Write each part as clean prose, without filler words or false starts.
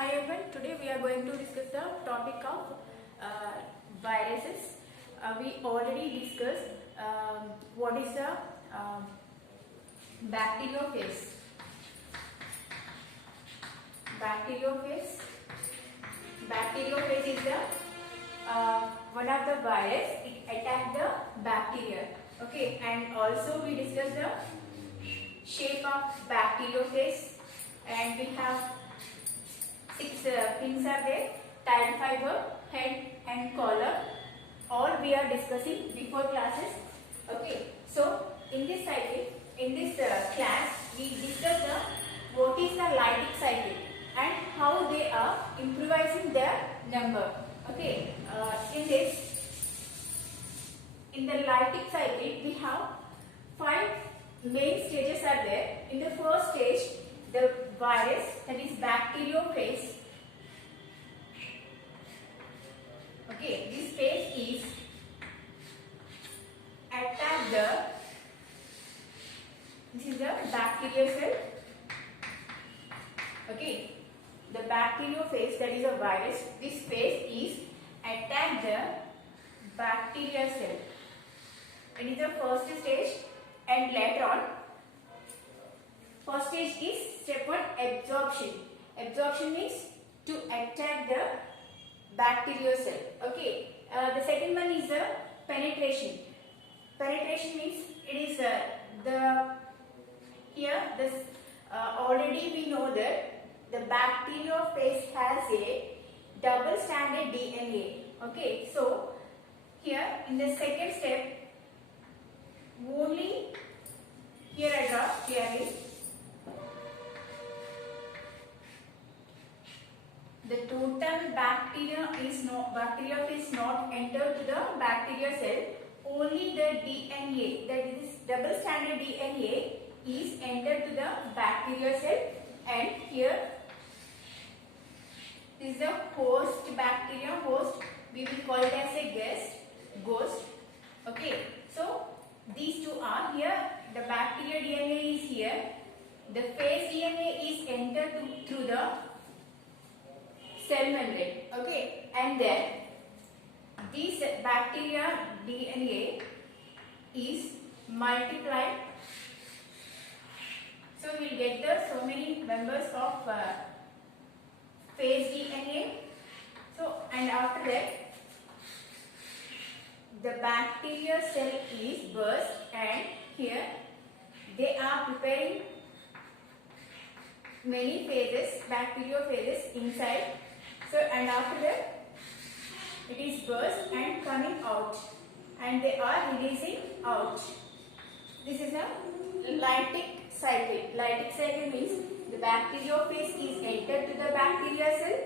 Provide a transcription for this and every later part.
Hi everyone, today we are going to discuss the topic of viruses. We already discussed what is the bacteriophage. Bacteriophage is the one of the virus. It attacks the bacteria. Okay, and also we discussed the shape of bacteriophage, and we have six things are there: tile fiber, head and collar. All we are discussing before classes. Okay, so in this cycle, in this class, we discuss what is the lytic cycle and how they are improvising their number. Okay, in the lytic cycle, we have 5 main stages are there. In the first stage, the virus, that is bacteriophage. Okay, this phase is attack this is the bacterial cell. Okay, the bacteriophage, that is a virus. This phase is attack the bacterial cell. It is the first stage, and later on, first stage is step 1, absorption. Absorption means to attack the bacterial cell. Okay. The second one is the penetration. Penetration means it is already we know that the bacteriophage has a double-stranded DNA. Okay. So here in the second step, only here I draw clearly. The total bacteriophage not entered to the bacterial cell. Only the DNA, that is double-stranded DNA, is entered to the bacterial cell, and here is the host bacteria. Host, we will call it as a ghost. Okay, so these two are here. The bacterial DNA is here. The phage DNA is entered through the cell membrane. Okay, and then this bacteria DNA is multiplied. So we will get so many members of phage DNA. So, and after that, the bacterial cell is burst, and here they are preparing many phases, bacteriophages inside. So, and after that, it is burst and coming out, and they are releasing out. This is a lytic cycle. Lytic cycle means the bacteriophage is entered to the bacterial cell,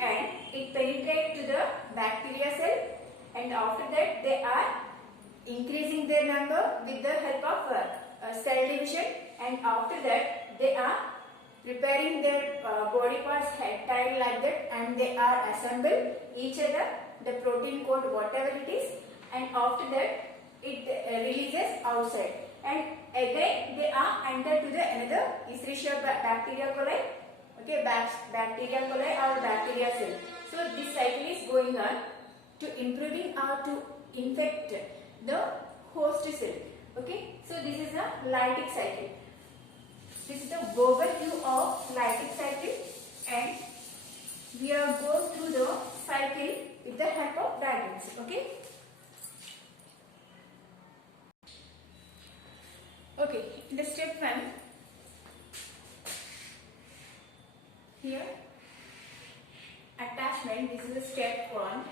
and it penetrates to the bacterial cell, and after that they are increasing their number with the help of cell division, and after that they are preparing their body parts, head, tail, like that, and they are assembled each other, the protein coat, whatever it is, and after that it releases outside, and again they are entered to the another Escherichia bacteria coli. Okay, bacteria coli or bacteria cell. So this cycle is going on to improving or to infect the host cell. Okay, so this is a lytic cycle. This is the overview of lytic cycle, and we are going through the cycle with the help of diagrams. Okay. Okay. In the step 1, here attachment. This is the step 1.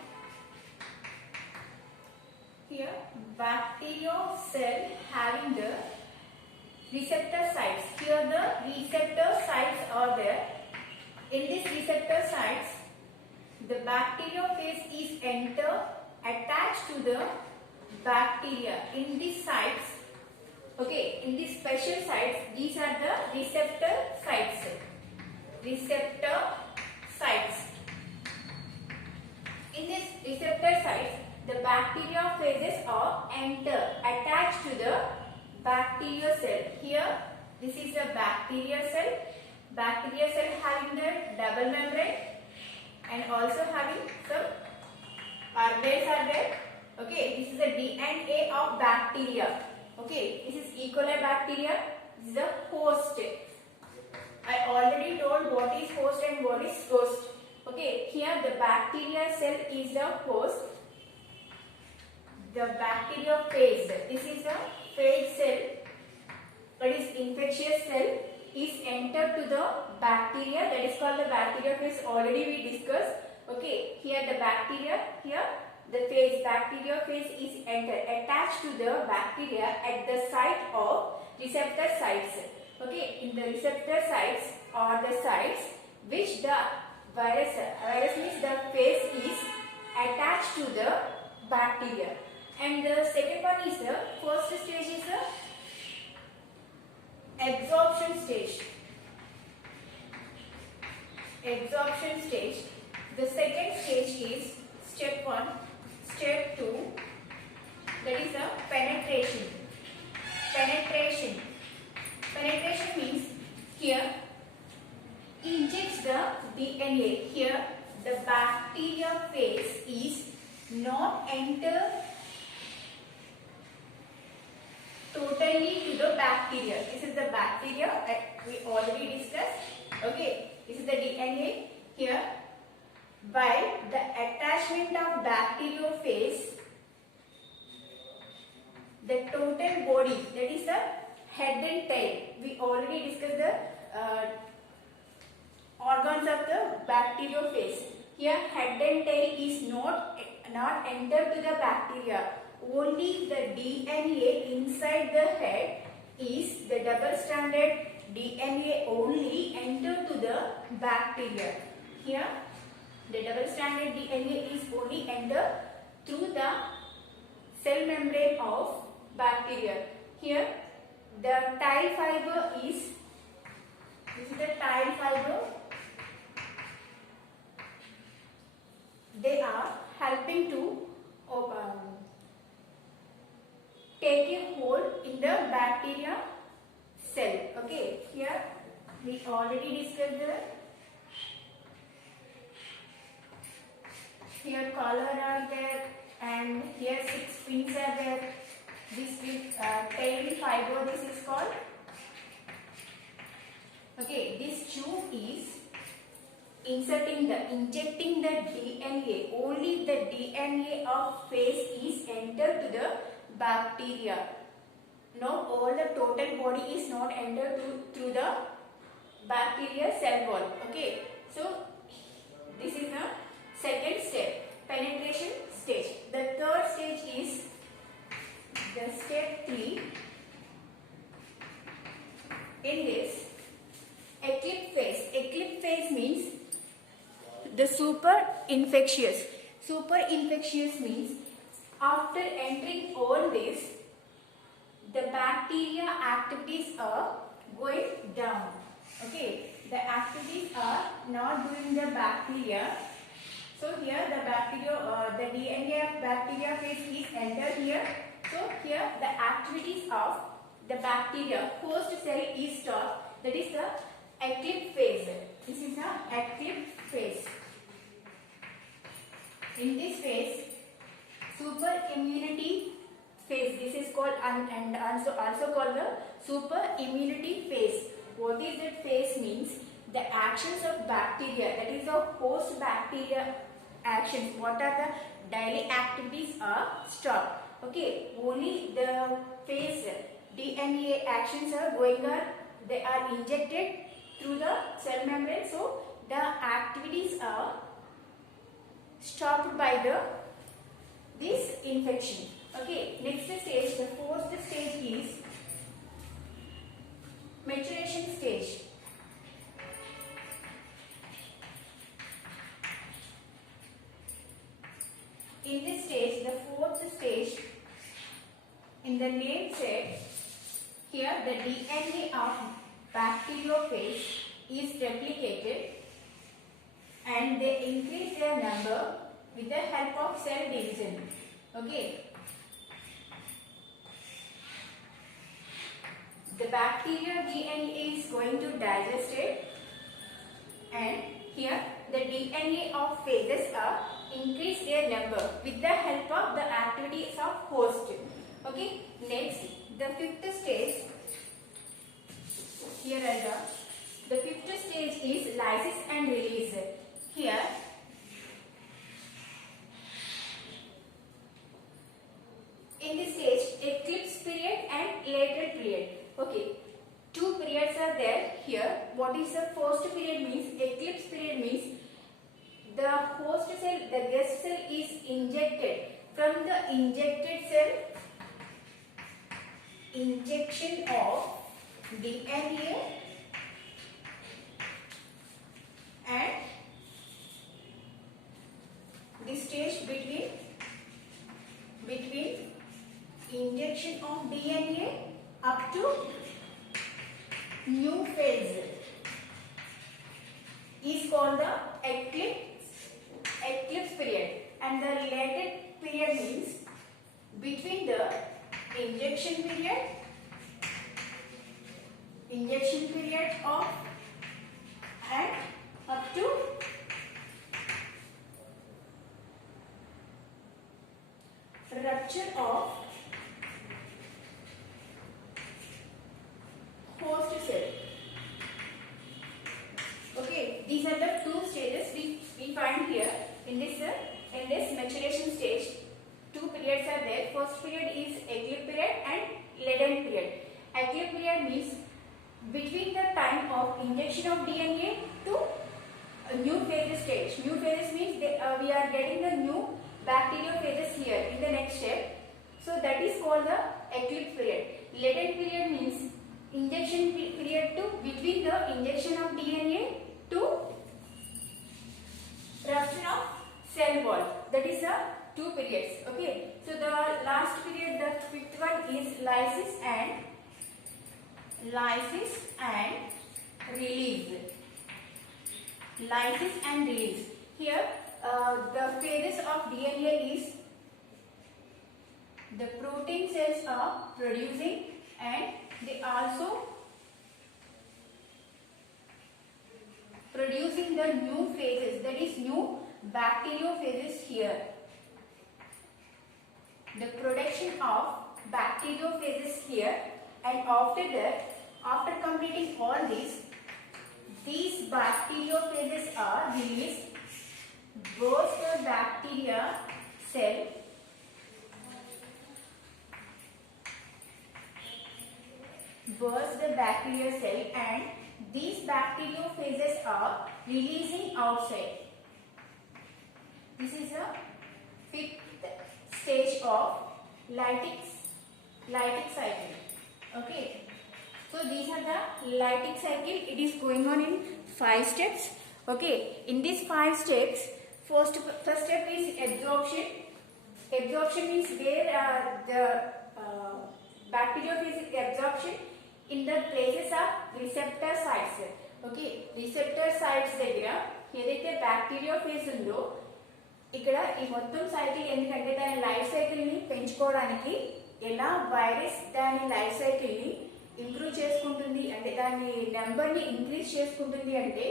Here bacterial cell having the receptor sites. Here the receptor sites are there. In these receptor sites, the bacteriophage is attached to the bacteria. In these sites, okay, in these special sites, these are the receptor sites. Receptor sites. In these receptor sites, the bacteriophages are attached to the bacterial cell. Here, this is a bacterial cell. bacteria cell having the double membrane and also having some organelles are there. Okay, this is the DNA of bacteria. Okay, this is E. coli bacteria. This is the host. I already told what is host and what is host. Okay, here the bacteria cell is the host. The bacteriophage. This is the phage cell. That is infectious cell is entered to the bacteria. That is called the bacteriophage. Already we discussed. Okay, here the bacteria. Here the phage bacteriophage is entered, attached to the bacteria at the site of receptor sites. Okay, in the receptor sites or the sites which the virus means the phage is attached to the bacteria. And the second one is the first stage is the absorption stage. Absorption stage. The second stage is step 1, step 2, that is the penetration. Penetration. Penetration means here injects the DNA. Here the bacteriophage is not enter totally to the bacteria. This is the bacteria we already discussed. Okay, this is the DNA here. While the attachment of bacteriophage, the total body, that is the head and tail. We already discussed the organs of the bacteriophage. Here head and tail is not entered to the bacteria. Only the DNA inside the head is the double-stranded DNA only enter to the bacteria. Here the double-stranded DNA is only enter through the cell membrane of bacteria. Here the tile fiber is, this is the tile fiber. They are helping to take a hold in the bacteria cell. Okay, here we already discussed the here collar are there and here 6 pins are there. This tail fiber, this is called. Okay, this tube is injecting the DNA. Only the DNA of phage is entered to the bacteria. Now all the total body is not entered through the bacteria cell wall. Okay, so this is the second step, penetration stage. The third stage is the step 3. In this, eclipse phase. Eclipse phase means the super infectious. Super infectious means after entering all this, the bacteria activities are going down. Okay, the activities are not doing the bacteria. So here the bacteria, the DNA of bacteria phase is entered here. So here the activities of the bacteria host cell is stopped. That is the eclipse phase. This is the eclipse phase. In this phase, super immunity phase. This is called and also called the super immunity phase. What is that phase means? The actions of bacteria, that is the host bacteria actions. What are the daily activities are stopped. Okay, only the phase DNA actions are going on. They are injected through the cell membrane. So the activities are stopped by this infection. Okay, next stage, the fourth stage is maturation stage. In this stage, the fourth stage, in the name said, here the DNA of bacteriophage is replicated and they increase their number with the help of cell division. Okay. The bacteria DNA is going to digest it and here the DNA of phases are increase their number with the help of the activities of host. Okay, next the fifth stage. Here the fifth stage is lysis and release. Here in this stage eclipse period and latent period. Okay, two periods are there here. What is the first period means? Eclipse period means the host cell, the guest cell is injected. From the injected cell, injection of DNA and the stage between injection of DNA up to new phase is called the eclipse period, and the latent period means between the injection period of and up to rupture of host cell. Okay, these are the two stages we find here in this maturation stage. Two periods are there. First period is eclipse period and latent period. Eclipse period means between the time of injection of DNA to a new phase stage. New phases means we are getting the new bacteriophages here in the next step. So that is called the eclipse period. Latent period means injection period to between the injection of DNA to rupture of cell wall. That is the two periods. Okay. So the last period, the fifth one is lysis and release. Lysis and release. Here the phases of DNA is the protein cells are producing and they also producing the new phases, that is new bacteriophages here. The production of bacteriophages here, and after that, after completing all these bacteriophages are released, burst the bacteria cell, and these bacteriophages are releasing outside. This is a fifth stage of lytic cycle. Okay. So these are the lytic cycle. It is going on in 5 steps. Okay. In these 5 steps, first step is absorption. Absorption means where the bacteriophage absorption in the places of receptor sites. Okay, receptor sites దగ్గర ఏదైతే బ్యాక్టీరియోఫేజ్ ఉందో ఇక్కడ ఈ మొత్తం సైకిల్ ఎందుకంటే దాని life cycle ని పెంచుకోవడానికి ఎలా వైరస్ దాని లైఫ్ సైకిల్ ని ఇంప్రూవ్ చేసుకుంటుంది అంటే దాని నెంబర్ ని ఇంక్రీజ్ చేసుకుంటుంది అంటే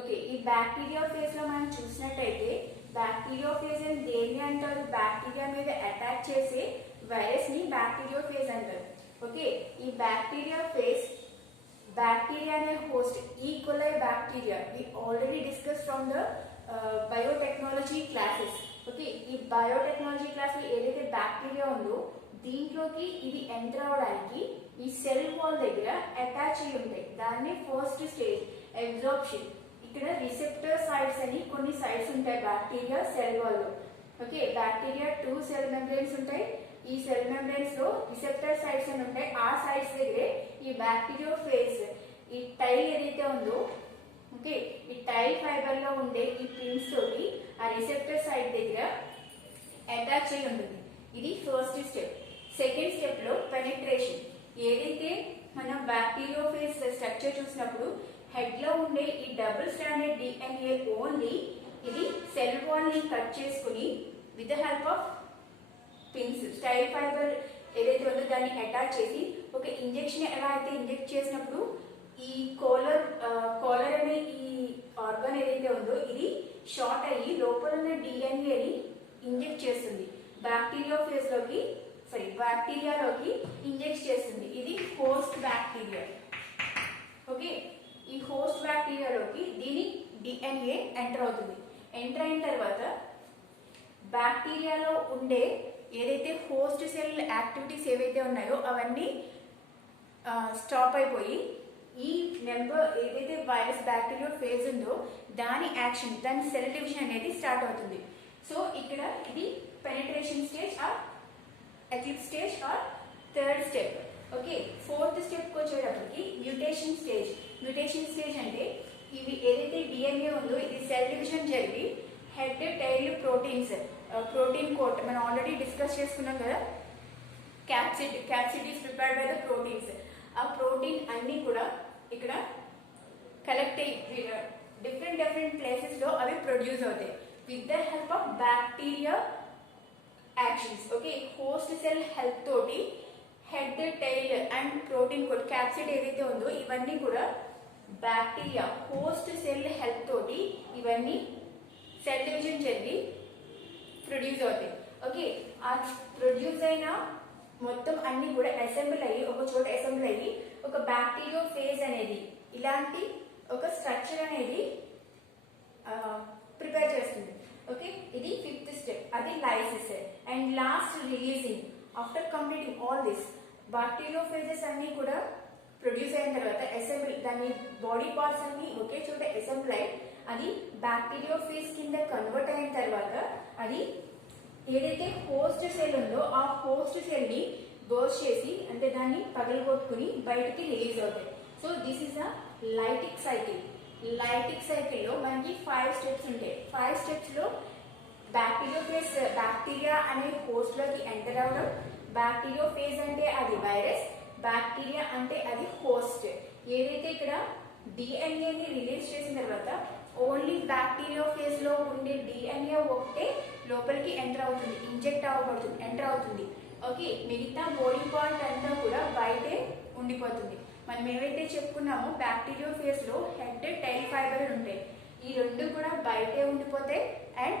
ఓకే ఈ బ్యాక్టీరియోఫేజ్ లో మనం చూసినట్టయితే బ్యాక్టీరియోఫేజ్ అని దేన్ని అంటారు బ్యాక్టీరియా మీద అటాక్ చేసే వైరస్ ని బ్యాక్టీరియోఫేజ్ అంటారు ఓకే ఈ bacteriophage bacteria and host E. coli bacteria we already discussed from the biotechnology classes. Okay, ఈ biotechnology class లో ఏదైతే బ్యాక్టీరియా ఉందో దీంట్లోకి ఇది ఎంటర్ అవడానికి ఈ సెల్ వాల్ దగ్గర అటాచ్ అయి ఉంటాయి దాన్ని ఫస్ట్ స్టేజ్ అబ్జార్ప్షన్. ఇక్కడ రిసెప్టర్ సైట్స్ అని కొన్ని సైట్స్ ఉంటాయి బ్యాక్టీరియా సెల్ వాల్ లో. ఓకే, బ్యాక్టీరియా 2 సెల్ మెంబ్రేన్స్ ఉంటాయి. ఈ సెల్ మెంబ్రేన్స్ లో రిసెప్టర్ సైట్స్ అని ఉంటాయి. ఆ సైట్స్ దగ్గరే ఈ బ్యాక్టీరియోఫేజ్ ఈ టైల్ ఏదైతే ఉందో ఓకే ఈ టైల్ ఫైబర్ లో ఉండే ఈ పిన్స్ తోటి ఆ రిసెప్టర్ సైట్ దగ్గర అటాచ్ అయి ఉంటుంది. ఇది ఫస్ట్ స్టెప్. సెకండ్ స్టెప్ లో పెనిట్రేషన్. ఏదైతే మనం బ్యాక్టీరియోఫేజ్ స్ట్రక్చర్ చూసినప్పుడు హెడ్ లో ఉండే ఈ డబుల్ స్టాండర్డ్ డిఎన్ఏ ఓన్లీ ఇది సెల్ వాల్ ని కట్ చేసుకుని with the help of pins style fibre ఏదైతే ఉందో దాన్ని అటాచ్ చేసి ఒక ఇంజెక్షన్ ఎలా అయితే ఇంజెక్ట్ చేసినప్పుడు ఈ కోలర్ అనే ఈ ఆర్గాన్ ఏదైతే ఉందో ఇది షార్ట్ అయ్యి లోపల ఉన్న డిఎన్ఏని ఇంజెక్ట్ చేస్తుంది బ్యాక్టీరియాలోకి ఇంజెక్ట్ చేస్తుంది. ఇది హోస్ట్ బ్యాక్టీరియా. ఓకే, ఈ హోస్ట్ బ్యాక్టీరియాలోకి దీని డిఎన్ఏ ఎంటర్ అవుతుంది. ఎంటర్ అయిన తర్వాత బ్యాక్టీరియాలో ఉండే ఏదైతే హోస్ట్ సెల్ యాక్టివిటీస్ ఏవైతే ఉన్నాయో అవన్నీ స్టాప్ అయిపోయి ఈ ఏదైతే వైరస్ బ్యాక్టీరియా ఫేజ్ ఉందో దాని సెల్ డివిజన్ అనేది స్టార్ట్ అవుతుంది. సో ఇక్కడ ఇది penetration stage or eclipse stage or third step. Okay, fourth స్టెప్కి వచ్చేటప్పటికి మ్యూటేషన్ స్టేజ్ అంటే ఇవి ఏదైతే డిఎన్ఏ ఉందో ఇది సెల్ డివిజన్ జరిగి హెడ్ టైల్ ప్రోటీన్ కోట్ మనం ఆల్రెడీ డిస్కస్ చేసుకున్నాం కదా. Capsid is prepared by the proteins. ఆ ప్రోటీన్ అన్ని కూడా ఇక్కడ కలెక్ట్ అయ్యి డిఫరెంట్ ప్లేసెస్లో అవి ప్రొడ్యూస్ అవుతాయి with the help of bacteria actions. Okay, host cell help తోటి head tail and protein coat capsid ఏదైతే ఉందో ఇవన్నీ కూడా బ్యాక్టీరియా హోస్ట్ సెల్ హెల్ప్ తోటి ఇవన్నీ సెల్ డివిజన్ జరిగి ప్రొడ్యూస్ అవుతాయి. ఓకే, ఆ ప్రొడ్యూస్ అయిన మొత్తం అన్ని కూడా అసెంబుల్ అయ్యి ఒక చోట అసెంబుల్ అయ్యి ఒక బ్యాక్టీరియో ఫేజ్ అనేది ఇలాంటి ఒక స్ట్రక్చర్ అనేది ప్రిపేర్ చేస్తుంది. ఓకే, ఇది ఫిఫ్త్ స్టెప్, అది lysis. And last releasing. After completing all this bacterio phases అన్ని కూడా ప్రొడ్యూస్ అయిన తర్వాత అసెంబుల్ దాని బాడీ పార్ట్స్ అన్ని ఒకే చోట అసెంబుల్ అయ్యి అది బ్యాక్టీరియో ఫేజ్ కింద కన్వర్ట్ అయిన తర్వాత అది ఏదైతే హోస్ట్ సెల్ ఉందో ఆ హోస్ట్ సెల్ ని బర్స్ట్ చేసి అంటే దాన్ని పగలగొట్టుకుని బయటికి రిలీజ్ అవుతాయి. So this is a lytic cycle. లో మనకి 5 స్టెప్స్ ఉంటాయి. 5 స్టెప్స్ లో బ్యాక్టీరియా అనే హోస్ట్ లోకి ఎంటర్ అవడం, బ్యాక్టీరియో ఫేజ్ అంటే అది వైరస్, బ్యాక్టీరియా అంటే అది హోస్ట్. ఏదైతే ఇక్కడ డిఎన్ఏని రిలీజ్ చేసిన తర్వాత ఓన్లీ బ్యాక్టీరియో ఫేజ్ లో ఉండే డిఎన్ఏ ఒకటే లోపలికి ఎంటర్ అవుతుంది. ఓకే, మిగతా బాడీ పార్ట్ అంతా కూడా బయటే ఉండిపోతుంది. మనం ఏవైతే చెప్పుకున్నామో బ్యాక్టీరియో ఫేజ్ లో హెడ్ టైల్ ఫైబర్ ఉంటాయి. ఈ రెండు కూడా బయటే ఉండిపోతాయి. అండ్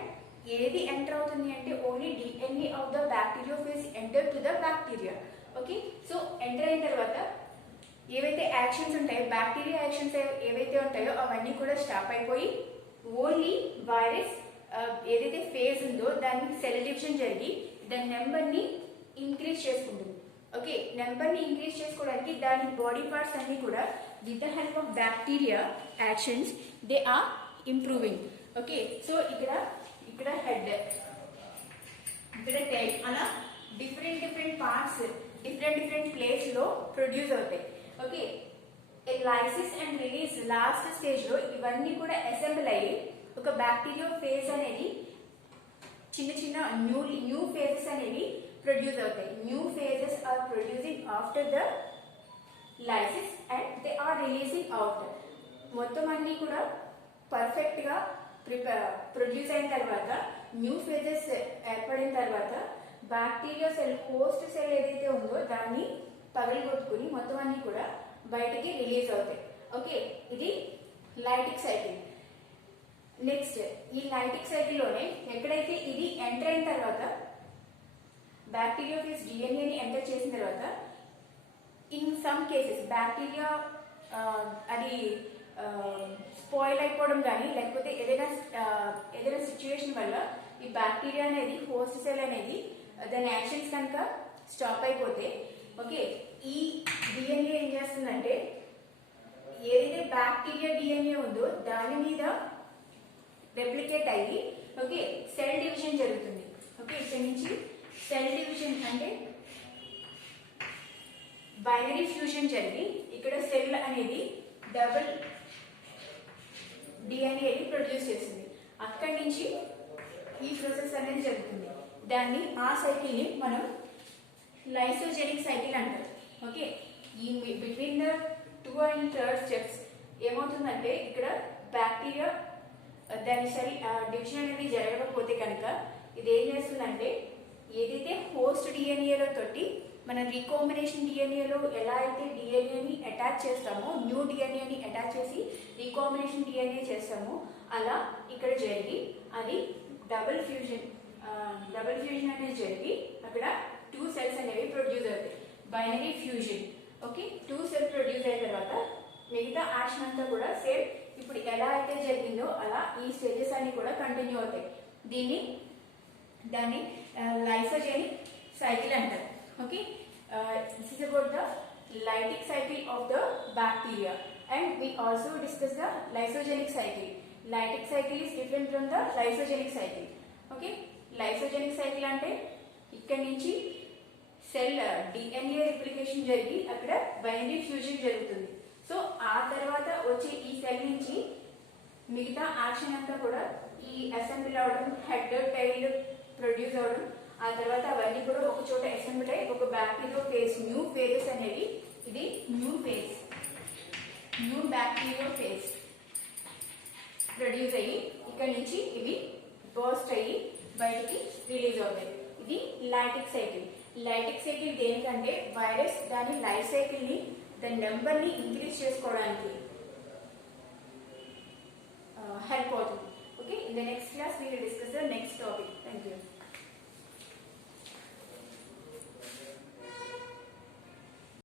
ఏది ఎంటర్ అవుతుంది అంటే only DNA of the bacterio phase enter to the bacteria. Okay, so enter అయిన తర్వాత ఏవైతే యాక్షన్స్ ఉంటాయో బ్యాక్టీరియా యాక్షన్స్ ఏవైతే ఉంటాయో అవన్నీ కూడా స్టాప్ అయిపోయి ఓన్లీ వైరస్ ఏదైతే ఫేజ్ ఉందో దానికి సెల్ డివిజన్ జరిగి దాని నెంబర్ని ఇంక్రీజ్ చేసుకుంటుంది. ఓకే, నెంబర్ని ఇంక్రీజ్ చేసుకోవడానికి దాని బాడీ పార్ట్స్ అన్ని కూడా with the help of bacteria actions they are improving. Okay, so ఇక్కడ హెడ్, ఇక్కడ టైల్, అలా డిఫరెంట్ పార్ట్స్ డిఫరెంట్ ప్లేస్ లో ప్రొడ్యూస్ అవుతాయి. Okay, lysis and release last stage లో ఇవన్నీ కూడా అసెంబుల్ అయ్యి ఒక బ్యాక్టీరియో ఫేజ్ అనేది చిన్న న్యూ ఫేజెస్ అనేవి ప్రొడ్యూస్ అవుతాయి. New phages are producing after the lysis and they are releasing out. మొత్తం అన్ని కూడా పర్ఫెక్ట్ గా ప్రొడ్యూస్ అయిన తర్వాత న్యూ ఫేజెస్ ఏర్పడిన తర్వాత బ్యాక్టీరియా సెల్ హోస్ట్ సెల్ ఏదైతే ఉందో దాన్ని పగలగొట్టుకుని మొత్తం అన్ని కూడా బయటికి రిలీజ్ అవుతాయి. ఓకే, ఇది లైటిక్ సైకిల్. నెక్స్ట్ ఈ లైటిక్ సైకిల్లోనే ఎక్కడైతే ఇది ఎంటర్ అయిన తర్వాత బ్యాక్టీరియా ఫేజ్ డిఎన్ఏని ఎంటర్ చేసిన తర్వాత ఇన్ సమ్ కేసెస్ బ్యాక్టీరియా అది స్పాయిల్ అయిపోవడం కానీ లేకపోతే ఏదైనా సిచ్యువేషన్ వల్ల ఈ బ్యాక్టీరియా అనేది హోస్ట్ సెల్ అనేది దాని యాక్షన్స్ కనుక స్టాప్ అయిపోతే ఓకే ఈ డిఎన్ఏ ఏం చేస్తుందంటే ఏదైతే బ్యాక్టీరియా డిఎన్ఏ ఉందో దాని మీద రెప్లికేట్ అయ్యి ఓకే సెల్ డివిజన్ జరుగుతుంది. ఓకే, ఇక్కడ నుంచి సెల్ డివిజన్ అంటే బైనరీ ఫ్యూజన్ జరిగి ఇక్కడ సెల్ అనేది డబుల్ డిఎన్ఏని ప్రొడ్యూస్ చేస్తుంది. అక్కడి నుంచి ఈ ప్రాసెస్ అనేది జరుగుతుంది. దాన్ని ఆ సైకిల్ని మనం లైసోజెనిక్ సైకిల్ అంటారు. ఓకే, ఈ between the 2 and 3rd steps ఏమవుతుందంటే ఇక్కడ బ్యాక్టీరియా దాని సెల్ డివిజన్ అనేది జరగకపోతే కనుక ఇది ఏం చేస్తుందంటే ఏదైతే హోస్ట్ డిఎన్ఏలో తోటి మన రీకాంబినేషన్ డిఎన్ఏలో ఎలా అయితే డిఎన్ఏని అటాచ్ చేస్తామో, న్యూ డిఎన్ఏని అటాచ్ చేసి రీకాంబినేషన్ డిఎన్ఏ చేస్తామో, అలా ఇక్కడ జరిగి అది డబుల్ ఫ్యూజన్ అనేది జరిగి అక్కడ 2 సెల్స్ అనేవి ప్రొడ్యూస్ అవుతాయి, binary fusion. Okay, 2 cells produce అయిన తర్వాత మిగతా యాక్షన్ అంతా కూడా సేమ్ ఇప్పుడు ఎలా అయితే జరిగిందో అలా ఈ స్టేజెస్ అన్ని కూడా కంటిన్యూ అవుతాయి. దాన్ని లైసోజెనిక్ సైకిల్ అంటారు. Okay, this is about the lytic cycle of the bacteria, and we also discuss the lysogenic cycle. Lytic cycle is different from the lysogenic cycle. Okay, lysogenic cycle అంటే ఇక్కడ నుంచి సెల్ డిఎన్ఏ రిప్లికేషన్ జరిగి అక్కడ binary fusion జరుగుతుంది. సో ఆ తర్వాత వచ్చే ఈ సెల్ నుంచి మిగతా యాక్షన్ అంతా కూడా ఈ అసెంబ్లీ అవడం, హెడ్ టైల్ ప్రొడ్యూస్ అవడం, ఆ తర్వాత అవన్నీ కూడా ఒక చోట అసెంబ్లీ అయ్యి ఒక బ్యాక్టీరియో ఫేజ్, న్యూ ఫేజెస్ అనేవి, ఇది new phase, new bacterio phase produce అయ్యి ఇక్కడ నుంచి ఇవి బర్స్ట్ అయ్యి బయటికి రిలీజ్ అవుతాయి. ఇది లైటిక్ సైకిల్. లైటిక్ సైకిల్ దేనికంటే వైరస్ దాని లైఫ్ సైకిల్ ని, దాని నెంబర్ ని ఇంక్రీజ్ చేసుకోవడానికి హెల్ప్ అవుతుంది. Okay, in the next class we will discuss the next topic. Thank you.